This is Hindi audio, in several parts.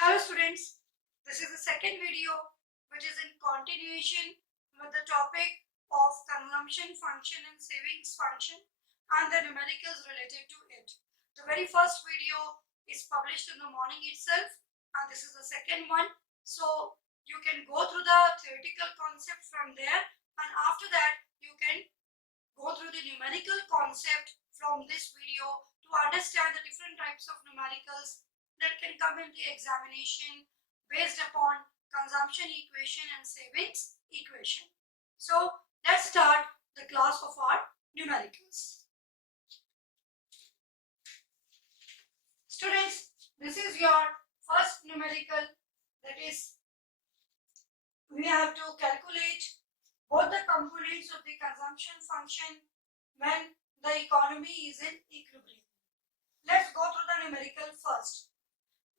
Hello students, this is the second video which is in continuation with the topic of consumption function and savings function and the numericals related to it. The very first video is published in the morning itself and this is the second one. So you can go through the theoretical concept from there and after that you can go through the numerical concept from this video to understand the different types of numericals that can come in the examination based upon consumption equation and savings equation. So let's start the class of our numericals. Students, this is your first numerical, that is we have to calculate both the components of the consumption function when the economy is in equilibrium. Let's go through the numerical first.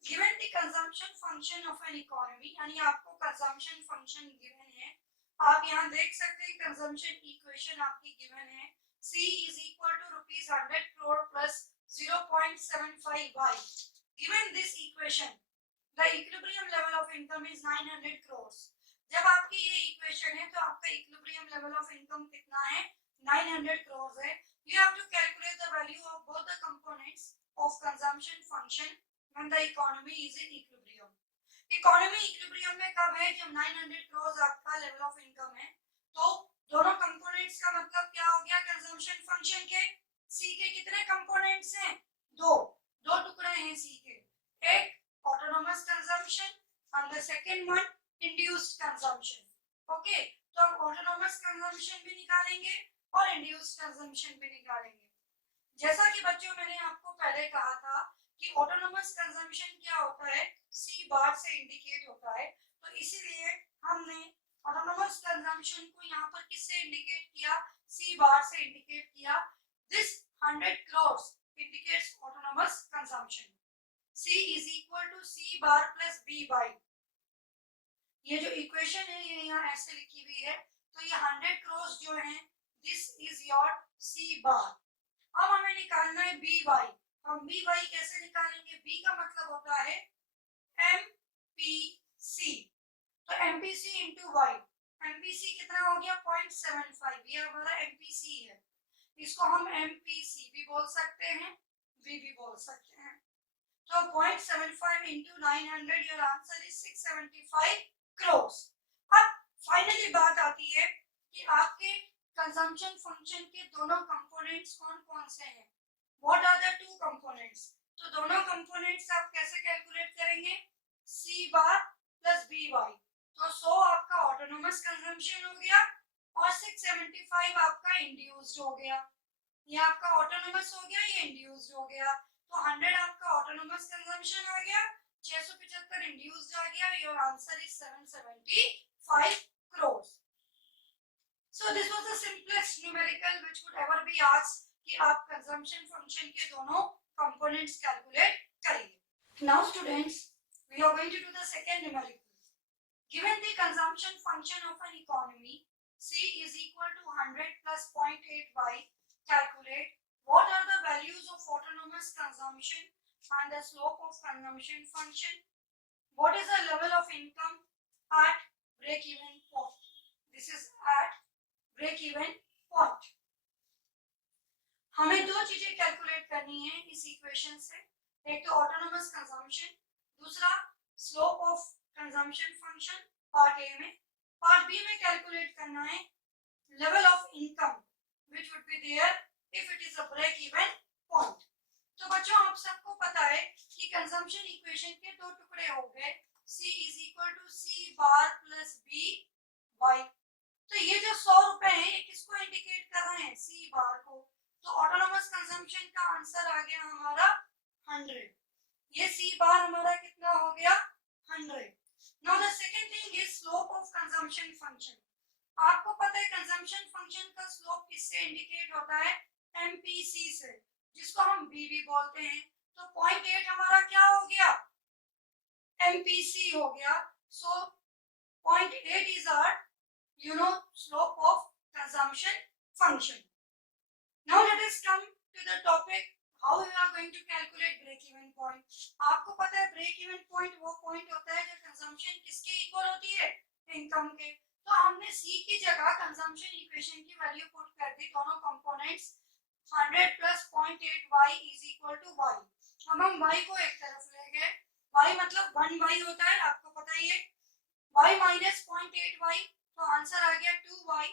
Given the consumption function of an economy, यानी आपको consumption function given है, आप यहाँ देख सकते हैं consumption equation आपकी given है, C is equal to rupees 100 crore plus 0.75y. Given this equation, the equilibrium level of income is 900 crores. जब आपकी ये equation है, तो आपका equilibrium level of income कितना है? 900 crores है. You have to calculate the value of both the components of consumption function when the economy is in equilibrium. Economy equilibrium में कब है? जब 900 crores आपका level of income है. तो दोनों components का मतलब क्या हो गया? consumption function के C के कितने components हैं? दो टुकड़े हैं C के. एक autonomous consumption and the second one induced consumption. Okay, तो हम autonomous consumption भी निकालेंगे और induced consumption भी निकालेंगे. जैसा कि बच्चों मैंने आपको पहले कहा था कि ऑटोनोमस कंजम्पशन क्या होता है, सी बार से इंडिकेट होता है, तो इसीलिए हमने ऑटोनोमस कंजम्पशन को यहाँ पर किससे इंडिकेट किया? सी बार से इंडिकेट किया. This 100 crores indicates autonomous consumption. C is equal to C bar plus B Y. ये जो इक्वेशन है ये यहाँ ऐसे लिखी हुई है, तो ये 100 crores जो है, दिस इज योर सी बार. अब हमें निकालना है बी वाई. हम बी वाई कैसे निकालेंगे? बी का मतलब होता है एमपीसी, तो एमपीसी इंटू वाई. एमपीसी कितना हो गया? 0.75. ये हमारा एमपीसी है. इसको हम एमपीसी भी बोल सकते हैं, वी भी बोल सकते हैं. तो 0.75 into 900, your answer is 675 crores. अब फाइनली बात आती है कि आपके कंजम्पशन फंक्शन के दोनों कंपोनेंट्स कौन-कौन से हैं? What are the two components? तो दोनों components आप कैसे कैलकुलेट करेंगे? C बार प्लस B वाई. तो 100 आपका ऑटोनोमस कंजम्पशन हो गया और 675 आपका इंड्यूस्ड हो गया. ये आपका ऑटोनोमस हो गया, ये इंड्यूस्ड हो गया. तो 100 आपका ऑटोनोमस कंजम्पशन आ गया, 675 इंड्यूस्ड आ गया. Your answer is 775 crores. So this was the simplest numerical which could ever be asked कि आप कंजम्पशन फंक्शन के दोनों कंपोनेंट्स कैलकुलेट करिए. Now students, we are going to do the second numerical. Given the consumption function of an economy C is equal to 100 plus 0.8y, calculate what are the values of autonomous consumption and the slope of consumption function. What is the level of income at break even point? This is at break even point. हमें दो चीजें कैलकुलेट करनी है इस इक्वेशन से. एक तो ऑटोनोमस कंजम्पशन, दूसरा slope of consumption function part A में. पार्ट बी में कैलकुलेट करना है level of income which would be there if it is a break even point. तो बच्चों आप सबको पता है कि कंजम्पशन इक्वेशन के दो टुकड़े हो गए, C is equal to C bar plus B Y. तो ये जो 100 रुपए है ये किसको इंडिकेट कर रहे हैं? सी बार को. तो ऑटोनोमस कंजम्पशन का आंसर आ गया हमारा 100. ये सी बार हमारा कितना हो गया? 100. Now the second thing is slope of consumption function. आपको पता है कंजम्पशन फंक्शन का स्लोप किससे इंडिकेट होता है? एमपीसी से, जिसको हम बी भी बोलते हैं. तो 0.8 हमारा क्या हो गया? एमपीसी हो गया. So 0.8 is our slope of consumption function. Now let us come to the topic how you are going to calculate break even point? आपको पता है ब्रेक इवन पॉइंट वो पॉइंट होता है जब कंजम्पशन किसके इक्वल होती है? इनकम के। तो हमने सी की जगह कंजम्पशन इक्वेशन की वैल्यू पुट कर दी, दोनों components 100 plus 0.8y is equal to y। अब हम y को एक तरफ ले गए, y मतलब 1y होता है, आपको पता ही है। y माइनस 0.8y, तो आंसर आ गया 2y।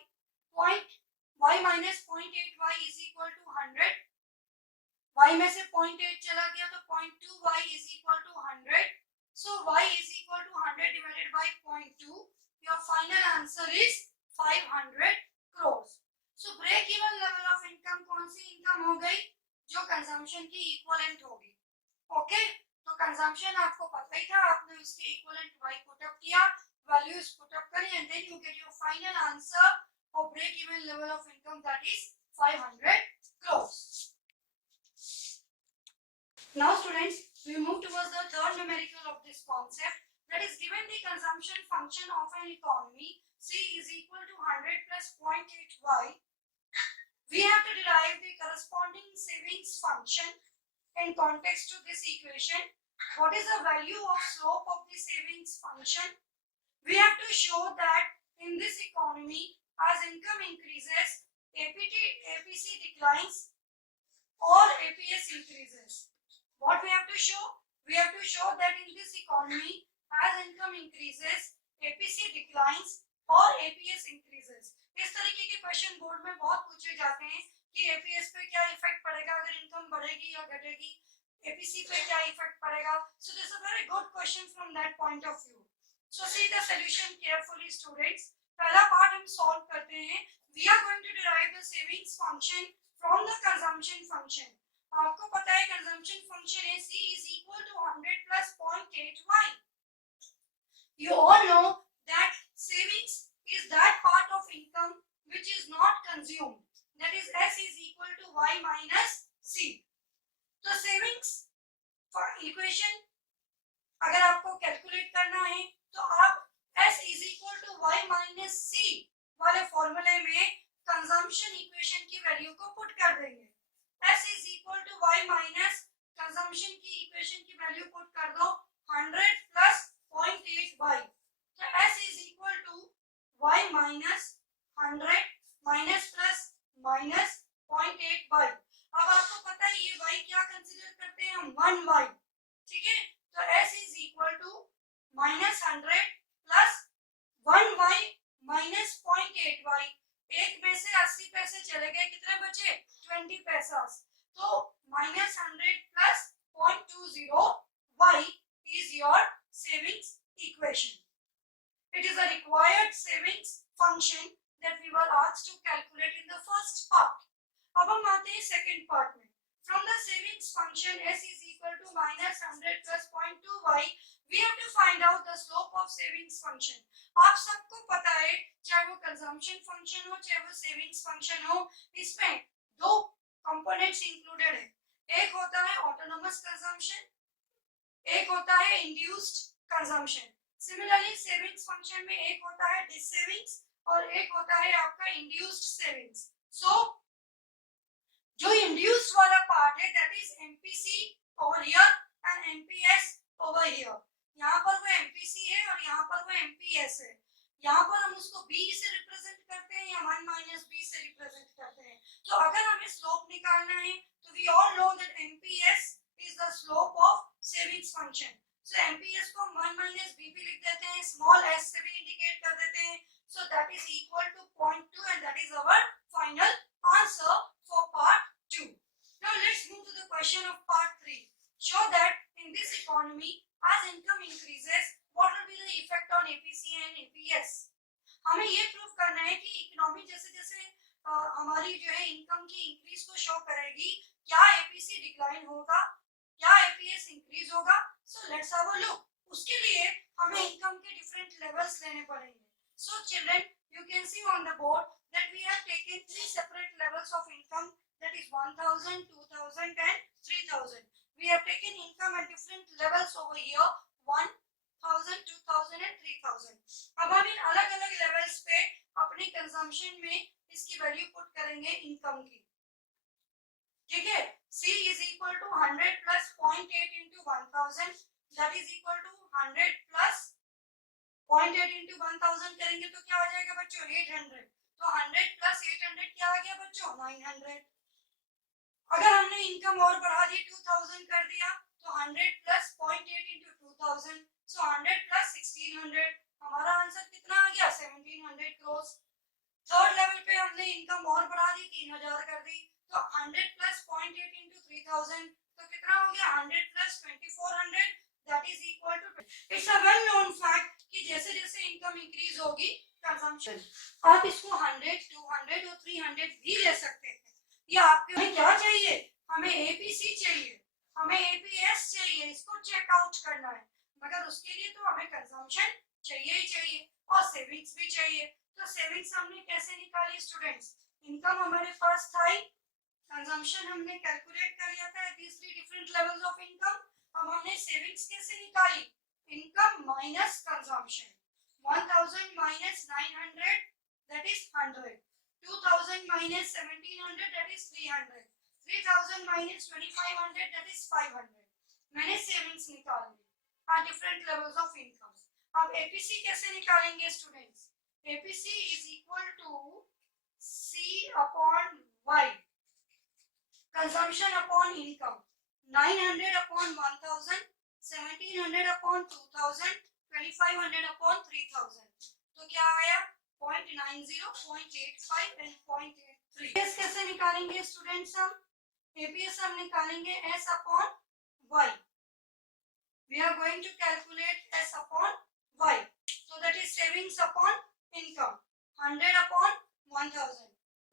Point y minus 0.8y is equal to 100, y में से 0.8 चला गया तो 0.2y is equal to 100। So y is equal to 100 divided by 0.2। Your final answer is 500 crore. So break even level of income कौन सी इनकम हो गई? जो कंजम्पशन की इक्विवेलेंट होगी। ओके, तो कंजम्पशन आपको पता ही था, आपने उसके इक्विवेलेंट y पुट अप किया, वैल्यूज पुट अप करी and then you get your final answer of break even level of income, that is 500 crores. Now students, we move towards the third numerical of this concept, that is given the consumption function of an economy C is equal to 100 plus 0.8y. We have to derive the corresponding savings function in context to this equation. What is the value of slope of the savings function? We have to show that in this economy, as income increases, APC declines or APS increases. What we have to show? We have to show that in this economy, as income increases, APC declines or APS increases. इस तरीके के क्वेश्चन बोर्ड में बहुत पूछे जाते हैं कि APS पे क्या इफेक्ट पड़ेगा अगर इनकम बढ़ेगी या घटेगी, APC पे क्या इफेक्ट पड़ेगा. So this is a very good question from that point of view. So see the solution carefully students. पहला पार्ट हम सॉल्व करते हैं. We are going to derive the savings function from the consumption function. आपको पता है consumption function है C is equal to 100 plus 0.8y. You all know that savings is that part of income which is not consumed. That is S is equal to y minus C. तो savings equation अगर आपको कैलकुलेट करना है तो आप S is equal to y minus C वाले फॉर्मूले में कंजम्पशन इक्वेशन की वैल्यू को पुट कर देंगे. S is equal to y minus consumption की इक्वेशन की वैल्यू पुट कर दो 100 plus 0.8y. तो S is equal to y minus 100 minus plus minus 0.8y. अब आपको पता है ये y क्या कंसीडर करते हैं हम 1y. ठीक है, तो S is equal to minus 100 plus 1y minus 0.8y. एक में से 80 पैसे चले गए, कितने बचे? 20 पैसा. तो minus 100 plus 0.20y is your savings equation. It is a required savings function that we were asked to calculate in the first part. अब हम आते हैं second part में. From the savings function S is equal to minus 100 plus 0.2y, we have to find out the slope of savings function. आप सबको पता है, चाहे वो consumption function हो चाहे वो savings function हो, इसमें दो components included है. एक होता है autonomous consumption, एक होता है induced consumption. Similarly savings function में एक होता है dissavings और एक होता है आपका induced savings. So जो induced वाला part है that is MPC over here and MPS over here. यहाँ पर वो MPC है और यहाँ पर वो MPS है. यहाँ पर हम उसको B से रिप्रेजेंट करते हैं या 1 minus B से रिप्रेजेंट करते हैं. तो अगर हमें स्लोप निकालना है तो we all know that MPS is the slope of savings function. So MPS को 1 minus B भी लिख देते हैं, small s से भी इंडिकेट कर देते हैं. So that is equal to 0.2 and that is our final answer for part 2. Now let's move to the question of part 3. Show that in this economy as income increases, what will be the effect on APC and APS? हमें ये प्रूव करना है कि इकोनॉमी जैसे जैसे हमारी जो है इनकम की इंक्रीज को शो करेगी, क्या APC डिक्लाइन होगा, क्या APS इंक्रीज होगा. So let's have a look. उसके लिए हमें इनकम के डिफरेंट लेवल्स लेने पड़ेंगे. So children, you can see on the board that we have taken three separate levels of income, that is 1000, 2000 and 3000. We have taken income at different levels over here, 1000, 2000 and 3000. अब हम इन अलग अलग लेवल्स पे अपने कंजम्पशन में इसकी वैल्यू पुट करेंगे इनकम की. ठीक है। C is equal to 100 plus 0.8 into 1000, that is equal to 100 plus 0.8 into 1000 करेंगे तो क्या आ जाएगा बच्चों 800। तो 100 plus 800 क्या आ गया बच्चों 900। अगर हमने इनकम और बढ़ा दी 2000 कर दिया तो 100 plus 0.8 into 2000, so 100 plus 1600, हमारा आंसर कितना आ गया 1700 crores। थर्ड लेवल पे हमने इनकम और बढ़ा दी 3000 कर दी, तो 100 plus 0.8 into 3000 तो कितना हो गया 100 plus 2400, that is equal to, it's a well known fact कि जैसे जैसे इनकम इंक्रीज होगी कंजम्पशन, आप इसको 100, 200 और 300 भी ले सकते हैं। या आपके हमें क्या चाहिए, हमें एपीसी चाहिए, हमें एपीएस चाहिए, इसको चेकआउट करना है, मगर उसके लिए तो हमें कंजम्पशन चाहिए ही चाहिए और सेविंग्स भी चाहिए। तो सेविंग्स हमने कैसे निकाली स्टूडेंट्स, इनकम हमारे पास था ही, कंजम्पशन हमने कैलकुलेट कर लिया था, these three different levels of income। अब हमने सेविंग्स कैसे निकाली, income minus consumption, 1000 minus 900 that is 100, 2000 minus 1700 that is 300, 3000 minus 2500 that is 500। मैंने सेविंग्स निकाल ली और डिफरेंट लेवल्स ऑफ इनकम। अब एपीसी कैसे निकालेंगे students, APC is equal to C upon Y, consumption upon income, 900 upon 1000, 1700 upon 2000, 2500 upon 3000, तो क्या आया 0.90, 0.85 and 0.83। एपीएस कैसे निकालेंगे स्टूडेंट्स, हम एपीएस हम निकालेंगे S upon Y, we are going to calculate s upon y, so that is savings upon income, 100 upon 1000,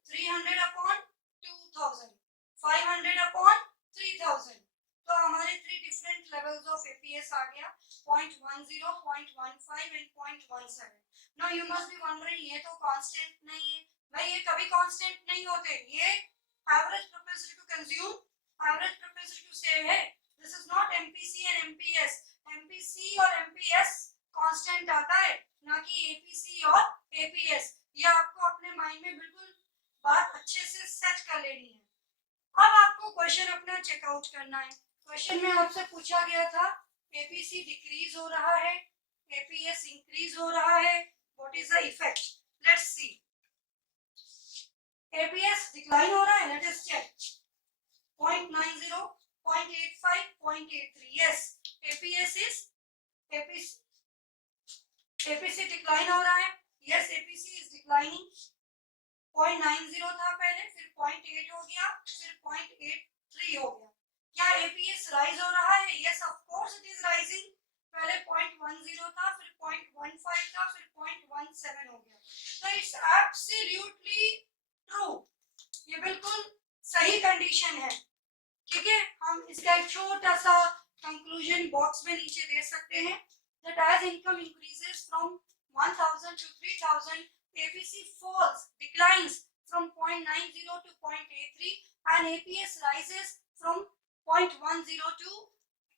300 upon 2000, 500 upon 3000, तो हमारे three different levels of APS आ गया 0.10, 0.15 and 0.17। Now you must be wondering ये तो कांस्टेंट नहीं है भाई, ये कभी कांस्टेंट नहीं होते, ये average propensity to consume, average propensity to save है। This is not MPC and MPS, MPC और MPS कांस्टेंट आता है, ना कि APC और APS। ये आपको अपने माइंड में बिल्कुल बात अच्छे से सेट कर लेनी है। अब आपको क्वेश्चन अपना चेकआउट करना है। क्वेश्चन में आपसे पूछा गया था APC डिक्रीज हो रहा है, APS इंक्रीज हो रहा है, what is the effect, let's see. APS decline हो रहा है, let us check, 0.90, 0.85, 0.83, yes, APC decline हो रहा है, yes, APC is declining, 0.90 था पहले, फिर 0.8 हो गया, फिर 0.83 हो गया। क्या APS राइज हो रहा है, yes, of course it is rising, पहले 0.10 था, फिर 0.15 था, फिर 0.17 हो गया। तो it's absolutely true, ये बिल्कुल सही कंडीशन है, ठीक है। हम इसका एक छोटा सा कंक्लूजन बॉक्स में नीचे दे सकते हैं, that as income increases from 1000 to 3000, APC falls, declines from 0.90 to 0.83 and APS rises from 0.10 to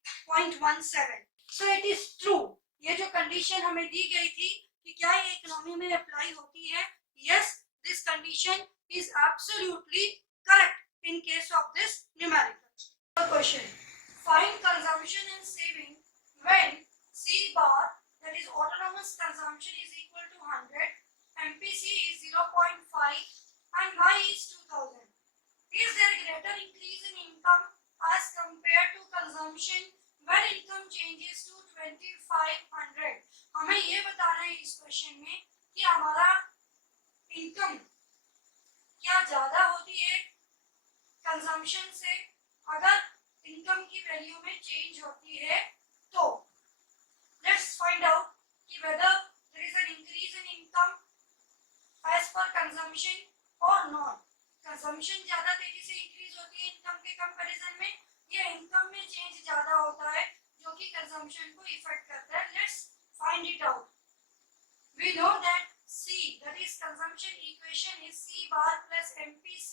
0.17। so it is true, ये जो कंडीशन हमें दी गई थी कि क्या ये इकोनॉमी में अप्लाई होती है, yes, this condition is absolutely correct in case of this numerical। Question, find consumption and saving when C bar, that is autonomous consumption, is equal to 100, MPC is 0.5 and Y is 2000। Is there greater increase in income as compared to consumption when income changes to 2500। हमें ये बताना है इस क्वेश्चन में कि हमारा इनकम क्या ज्यादा होती है कंजम्पशन से, अगर इनकम की वैल्यू में चेंज होती है तो लेट्स फाइंड आउट कि whether there is an increase in income as per consumption or not। Consumption ज्यादा तेजी से इंक्रीज होती है इनकम के कंपैरिजन में, या इनकम में चेंज ज्यादा होता है जो कि कंजम्पशन को इफेक्ट करता है, let's find it out. we know that C, that is consumption equation, is C bar plus MPC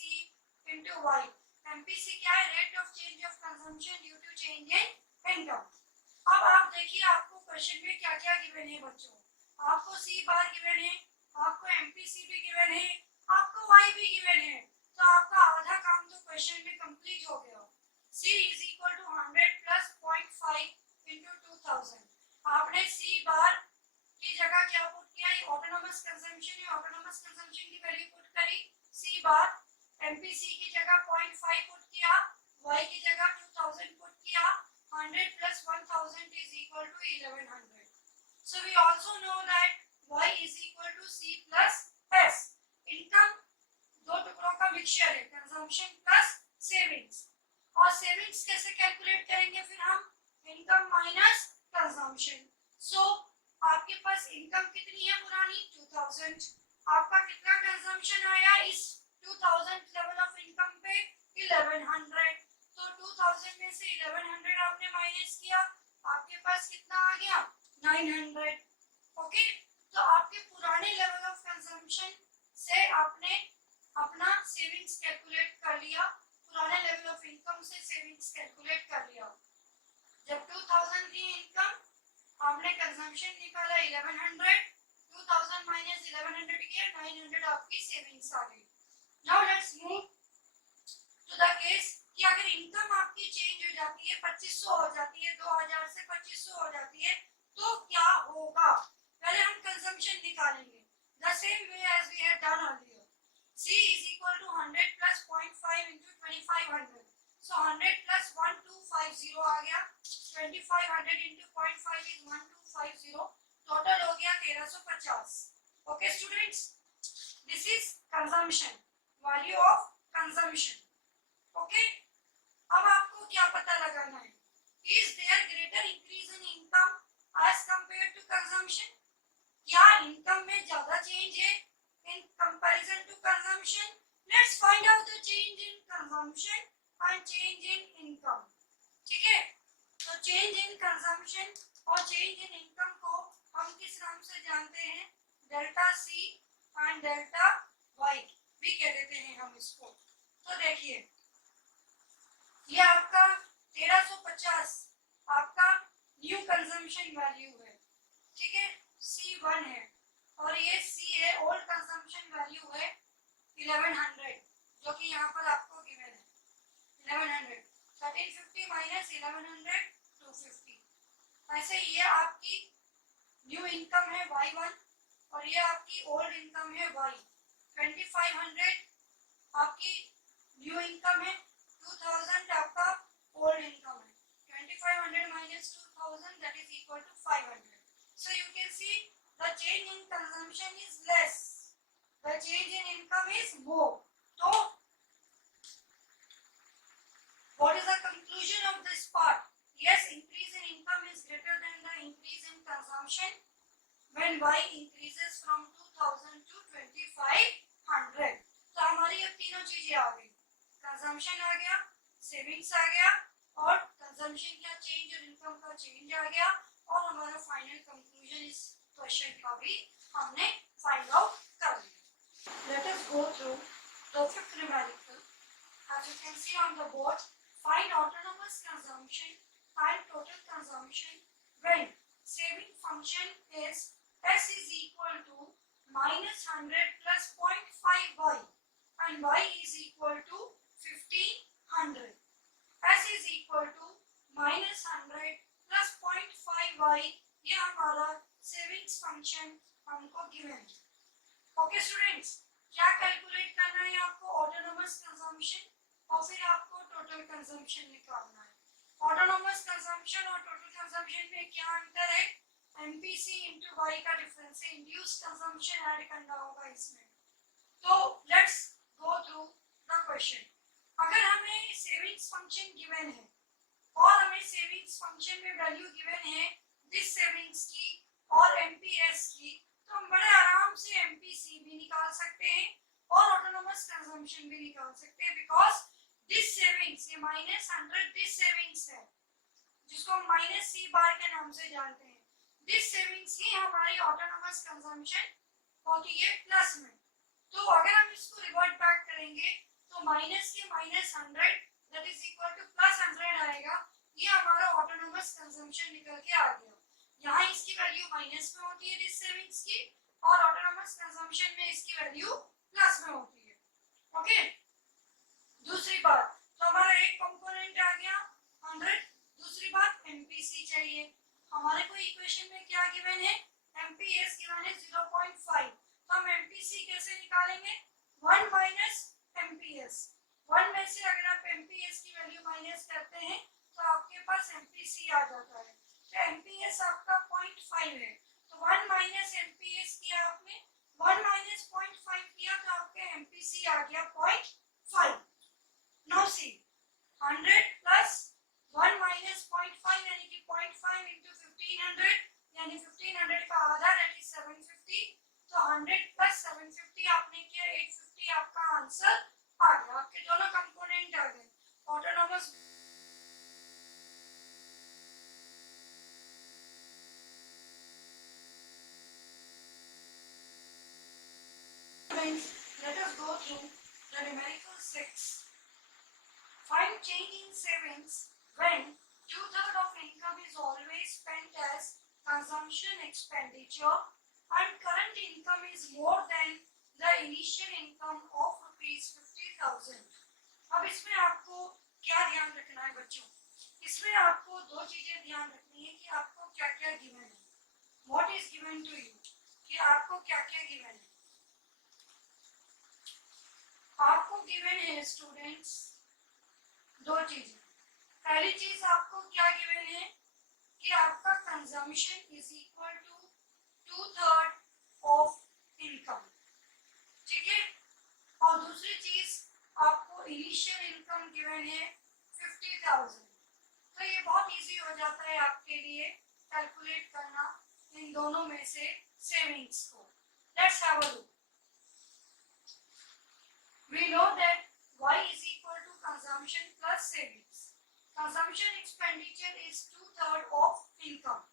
into Y। MPC क्या है, rate of change of consumption due to change in income। अब आप देखिए आपको क्वेश्चन में क्या क्या गिवन है बच्चों, आपको C बार गिवन है, आपको MPC भी गिवन है, आपको Y भी गिवन है। तो आपका आधा काम तो क्वेश्चन में कंप्लीट हो गया। C is equal to 100 plus 0.5 into 2000। आपने C बार की जगह क्या पुट किया, ये ऑटोनोमस कंजम्पशन है, ऑटोनोमस कंजम्पशन की वैल्यू पुट करी C बार, MPC की जगह 0.5 पुट किया, Y की जगह 2000 पुट किया, 100 plus 1000 is equal to 1100. So we also know that Y is equal to C plus S. Income दो टुकड़ों का मिक्सचर है, कंजम्पशन प्लस सेविंग्स। और सेविंग्स कैसे कैलकुलेट करेंगे फिर हम, इनकम माइनस कंजम्पशन। सो आपके पास इनकम कितनी है पुरानी 2000, आपका कितना कंजम्पशन आया इस 2000 लेवल ऑफ इनकम पे 1100, तो 2000 में से 1100 आपने माइनस किया, आपके पास कितना आ गया 900। ओके, तो आपके पुराने लेवल ऑफ कंजम्पशन से आपने अपना सेविंग्स कैलकुलेट कर लिया, पुराने लेवल ऑफ इनकम से सेविंग्स कैलकुलेट कर लिया। जब 2000 थी इनकम, आपने कंजम्पशन निकाला 1100, 2000 माइनस 1100 किया, 900 आपकी सेविंग्स आ गई। Now let's move to the case कि अगर इनकम आपकी चेंज हो जाती है, 2500 हो जाती है, 2000 से 2500 हो जाती है, तो क्या होगा। पहले हम कंजम्पशन निकालेंगे the same way as we had done earlier. C is equal to 100 plus 0.5 into 2500, so 100 plus 1250 आ गया, 2500 into 0.5 is 1250, total हो गया 1350। Okay students, this is consumption, value of consumption. Okay, अब आपको क्या पता लगाना है, is there greater increase in income as compare to consumption, क्या इनकम में ज्यादा चेंज है in comparison to consumption? Let's find out the change in consumption and change in income. ठीक है, तो change in consumption और change in income को हम किस नाम से जानते हैं, delta C and delta Y भी कह देते हैं हम इसको। तो देखिए, ये आपका 1350 आपका न्यू कंजम्पशन वैल्यू है, ठीक है, C1 है, और ये C है, ओल्ड कंजम्पशन वैल्यू है 1100, जो कि यहाँ पर आपको गिवन है 1100, 1350 माइनस 1100 250। ऐसे ये आपकी न्यू इनकम है Y1 और ये आपकी ओल्ड इनकम है Y। 2500 आपकी न्यू इनकम है, 2000 आपका ओल्ड इनकम है, 2500 minus 2000 that is equal to 500. So you can see the change in consumption is less, the change in income is more. So what is the conclusion of this part? Yes, increase in income is greater than the increase in consumption when Y increases from 2000 to 2500। तो हमारी अब तीनों चीजें आ गई, कंजम्पशन आ गया, सेविंग्स आ गया, और कंजम्पशन का चेंज और इनकम का चेंज आ गया, और हमारा फाइनल कंक्लूजन इस क्वेश्चन का भी हमने फाइंड आउट कर लिया। Let us go through the fifth numerical. As you can see on the board, find autonomous consumption and total consumption when saving function is S is equal to minus 100 plus 0.5 Y and Y is equal to 1500. S is equal to minus 100 plus 0.5 Y, ये हमारा सेविंग्स फंक्शन हमको गिवन है। ओके स्टूडेंट्स, क्या कैलकुलेट करना है आपको, ऑटोनोमस कंजम्पशन और फिर आपको टोटल कंजम्पशन निकालना है। ऑटोनोमस कंजम्पशन और टोटल कंजम्पशन में क्या अंतर है, MPC into Y का डिफरेंस है, इंड्यूस्ड कंजम्पशन ऐड करना होगा इसमें। तो let's go through the question. अगर हमें सेविंग्स फंक्शन गिवन है और हमें सेविंग्स फंक्शन में वैल्यू गिवन है दिस सेविंग्स की और MPS की, तो हम बड़े आराम से MPC भी निकाल सकते हैं और ऑटोनोमस कंजम्पशन भी निकाल सकते हैं, बिकॉज दिस सेविंग्स, ये माइनस 100 दिस सेविंग्स है जिसको हम माइनस C बार के नाम से जानते हैं, दिस सेविंग्स ही हमारी ऑटोनोमस कंजम्पशन होती है प्लस में। तो अगर हम इसको रिवर्ट बैक करेंगे तो माइनस के minus 100 that is equal two plus 100 आएगा, ये हमारा ऑटोनोमस कंजम्पशन निकल के आ गया। यहाँ इसकी वैल्यू माइनस में होती है दिस सेविंग्स की, और ऑटोनोमस कंजम्पशन में इसकी वैल्यू प्लस में होती है। ओके, क्वेश्चन में क्या गिवन है, एमपीएस गिवन है 0.5, तो हम एमपीसी कैसे निकालेंगे, 1 माइनस एमपीएस, 1 में से अगर आप एमपीएस की वैल्यू माइनस करते हैं तो आपके पास एमपीसी आ जाता है, तो एमपीएस आपका 0.5 है, तो 1 माइनस एमपीएस किया आपने, 1 माइनस 0.5 किया तो आपका एमपीसी आ गया 0.5। नाउ सी 100 प्लस 1 माइनस 0.5 यानी कि 0.5 इंटू 1500 यानी 1500 का आधा दैट इज 750, तो 100 प्लस 750 आपने किया 850, आपका आंसर आ गया, आपके दोनों कंपोनेंट आ गए autonomous. Let us go through the numerical 6. Find change in savings when 2/3 of income is always spent as consumption expenditure and current income is more than the initial income of ₹50,000. अब इसमें आपको क्या ध्यान रखना है बच्चों, इसमें आपको दो चीजें ध्यान रखनी है कि आपको क्या क्या गिवन है, what is given to you, कि आपको क्या क्या गिवन है। आपको गिवन है स्टूडेंट्स दो चीजें, पहली चीज आपको क्या गिवन है कि आपका consumption is equal to 2/3 of income, ठीक है, और दूसरी चीज आपको इनिशियल इनकम गिवन है 50,000, तो ये बहुत इजी हो जाता है आपके लिए कैलकुलेट करना इन दोनों में से सेविंग्स को। Let's have a look, we know that y is equal to consumption plus savings, consumption expenditure is 2/3 of income,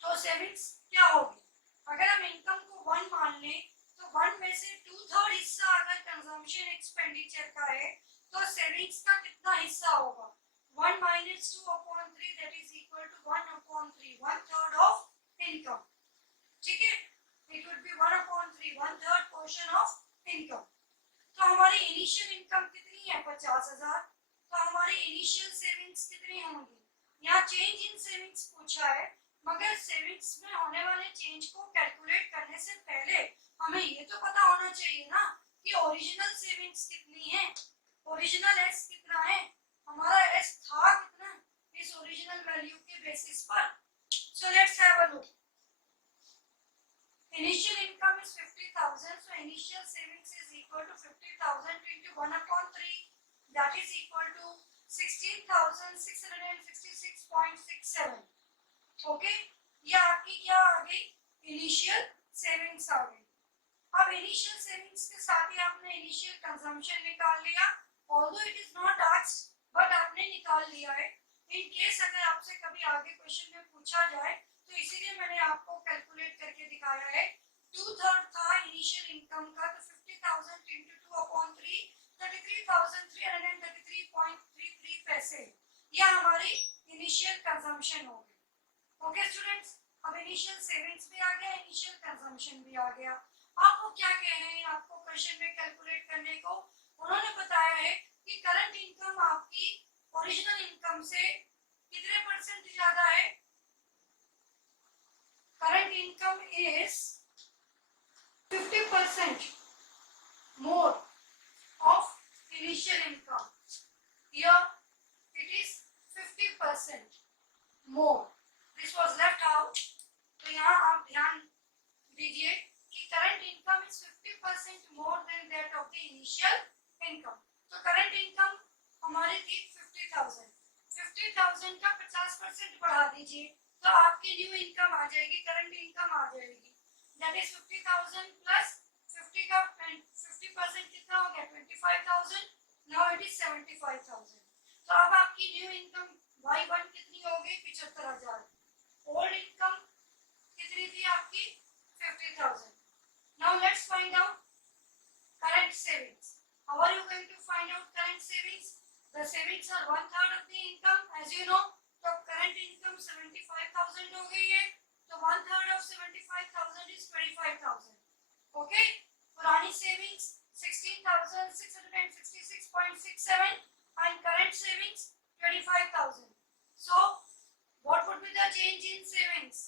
तो सेविंग्स क्या होगी, अगर हम इनकम को 1 मान लें तो 1 में से 2/3 हिस्सा अगर कंजम्पशन एक्सपेंडिचर का है तो सेविंग्स का कितना हिस्सा होगा, 1 minus 2/3 that is equal to 1/3, 1/3 of income, ठीक है, it would be 1/3, 1/3 portion of income. तो हमारी इनिशियल इनकम कितनी है 50,000, तो हमारी इनिशियल सेविंग्स कितनी होंगी, यहाँ चेंज इन सेविंग्स पूछा है, मगर सेविंग्स में होने वाले चेंज को कैलकुलेट करने से पहले हमें ये तो पता होना चाहिए ना कि ओरिजिनल सेविंग्स कितनी है, ओरिजिनल एस कितना है, हमारा एस था कितना इस ओरिजिनल वैल्यू के बेसिस पर। So let's have a look, initial income is 50,000, so initial savings is equal to 50,000 into 1/3, that is equal to 16,666.67, okay, ये आपकी क्या आ गई, इनिशियल सेविंग्स आ गई। अब इनिशियल सेविंग्स के साथ ही आपने इनिशियल कंजम्पशन निकाल लिया, although it is not asked but आपने निकाल लिया है, इन केस अगर आपसे कभी आगे क्वेश्चन में पूछा जाए तो इसीलिए मैंने आपको कैलकुलेट करके दिखाया है, 2/3 था इनिशियल इनकम का, तो 50,000 into 2/3 33,333.33 पैसे, यह हमारी इनिशियल कंजम्पशन हो गई। ओके स्टूडेंट्स, अब इनिशियल सेविंग्स भी आ गया, इनिशियल कंजम्पशन भी आ गया। आपको क्या कह रहे हैं, आपको क्वेश्चन में कैलकुलेट करने को उन्होंने बताया है कि करंट इनकम आपकी ओरिजिनल इनकम से कितने परसेंट ज्यादा है, current income is 50% more of initial income, here it is 50% more, this was left out, तो यहाँ आप ध्यान दीजिए कि current income is 50% more than that of the initial income, तो current income हमारी थी 50,000, 50,000 का 50% बढ़ा दीजिए तो आपकी न्यू इनकम आ जाएगी, करंट इनकम आ जाएगी, दैट इज 50,000 प्लस 50 का 50% कितना हो गया 25,000, नाउ इट इज 75,000, तो अब आपकी न्यू इनकम y1 कितनी हो गई 75,000, ओल्ड इनकम कितनी थी आपकी 50,000। Now let's find out current savings, how are you going to find out current savings, the savings are 1/3 of the income as you know, तो करंट इनकम 75,000 हो गई है, तो 1/3 ऑफ 75,000 इज 25,000, ओके, पुरानी savings 16,666.67 and current savings 25,000, so what would be the change in savings,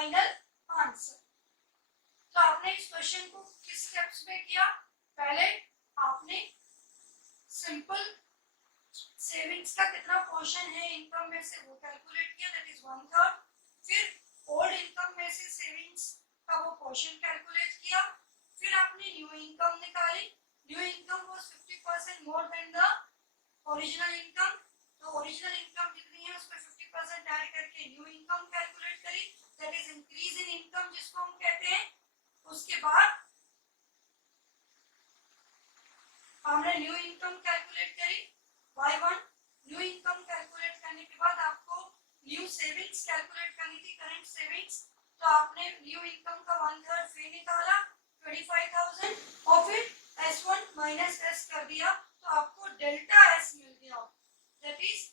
final answer. तो आपने इस क्वेश्चन को किस स्टेप्स में किया? पहले आपने सिंपल सेविंग्स का कितना पोर्शन है इनकम में से वो कैलकुलेट किया, दैट इज 1/3। फिर ओल्ड इनकम में से सेविंग्स का वो पोर्शन कैलकुलेट किया। फिर आपने न्यू इनकम निकाली। New income was 50% more than the original income. तो ओरिजिनल इनकम कितनी है उसमें 50% ऐड करके न्यू इनकम कैलकुलेट करी, that is increase in income जिसको हम कहते हैं। उसके बाद हमने न्यू इनकम कैलकुलेट करी y1। न्यू इनकम कैलकुलेट करने के बाद आपको न्यू सेविंग्स कैलकुलेट करनी थी, करंट सेविंग्स। तो आपने न्यू इनकम का 1/3 फिर निकाला 25,000 और फिर S1 माइनस S कर दिया, तो आपको डेल्टा S मिल गया, दैट इज